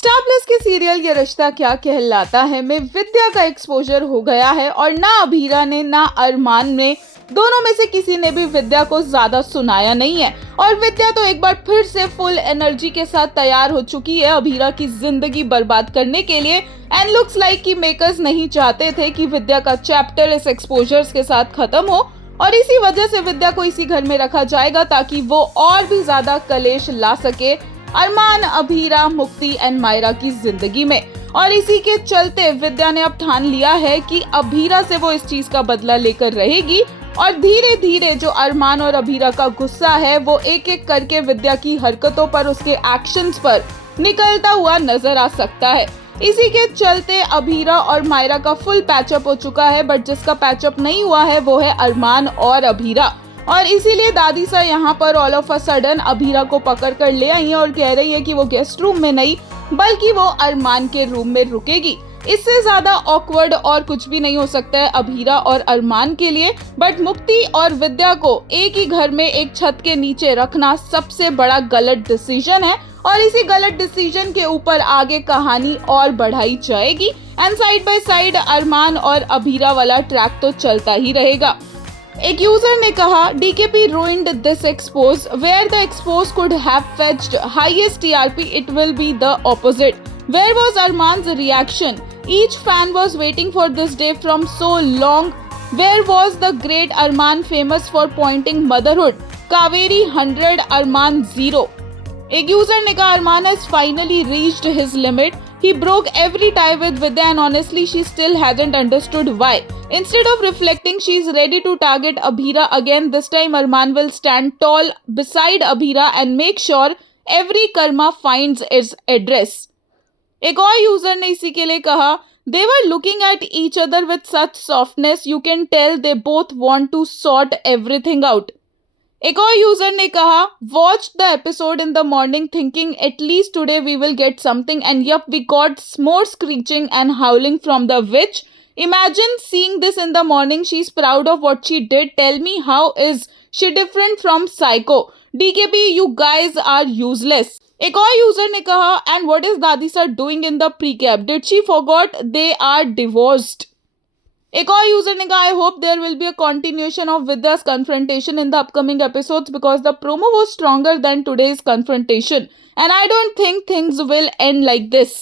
Star plus के serial ये रिश्ता क्या कहलाता है में विद्या का एक्सपोजर हो गया है और ना अभीरा ने ना अरमान ने दोनों में से किसी ने भी विद्या को ज्यादा सुनाया नहीं है। और विद्या तो एक बार फिर से फुल एनर्जी के साथ तैयार हो चुकी है अभीरा की जिंदगी बर्बाद करने के लिए। एंड लुक्स लाइक कि मेकर्स नहीं चाहते थे कि विद्या का चैप्टर इस एक्सपोजर्स के साथ खत्म हो और इसी वजह से विद्या को इसी घर में रखा जाएगा ताकि वो और भी ज्यादा कलेश ला सके अरमान, अभीरा, मुक्ति एंड मायरा की जिंदगी में। और इसी के चलते विद्या ने अब ठान लिया है कि अभीरा से वो इस चीज का बदला लेकर रहेगी और धीरे धीरे जो अरमान और अभीरा का गुस्सा है वो एक एक करके विद्या की हरकतों पर, उसके एक्शंस पर निकलता हुआ नजर आ सकता है। इसी के चलते अभीरा और मायरा का फुल पैचअप हो चुका है, बट जिसका पैचअप नहीं हुआ है वो है अरमान और अभीरा। और इसीलिए दादी सा यहाँ पर all of a sudden Abhira को पकड़ कर ले आई है और कह रही है कि वो गेस्ट रूम में नहीं बल्कि वो अरमान के रूम में रुकेगी। इससे ज्यादा ऑकवर्ड और कुछ भी नहीं हो सकता है अभीरा और अरमान के लिए। बट मुक्ति और विद्या को एक ही घर में एक छत के नीचे रखना सबसे बड़ा गलत डिसीजन है और इसी गलत डिसीजन के ऊपर आगे कहानी और बढ़ाई जाएगी। एंड साइड बाय साइड अरमान और अभीरा वाला ट्रैक तो चलता ही रहेगा। एक यूजर ने कहा DKP ruined this expose where the expose could have fetched highest TRP, it will be the opposite. Where was Arman's reaction? Each fan was waiting for this day from so long. Where was the great Arman famous for pointing motherhood? Kaveri 100, Arman 0. एक user ने कहा अरमान has finally reached his limit. He broke every tie with Vidya and honestly she still hasn't understood why. Instead of reflecting, she is ready to target Abhira again. This time Arman will stand tall beside Abhira and make sure every karma finds its address. एक और user ने इसी के लिए कहा They were looking at each other with such softness, you can tell they both want to sort everything out. एक और user ने कहा watch the episode in the morning thinking at least today we will get something and yup we got more screeching and howling from the witch. Imagine seeing this in the morning. She's proud of what she did. Tell me, how is she different from Psycho? DKP, you guys are useless. एक और user ने कहा and what is दादी sir doing in the pre-cap? Did she forgot they are divorced? एक और user ने कहा I hope there will be a continuation of Vidya's confrontation in the upcoming episodes because the promo was stronger than today's confrontation and I don't think things will end like this.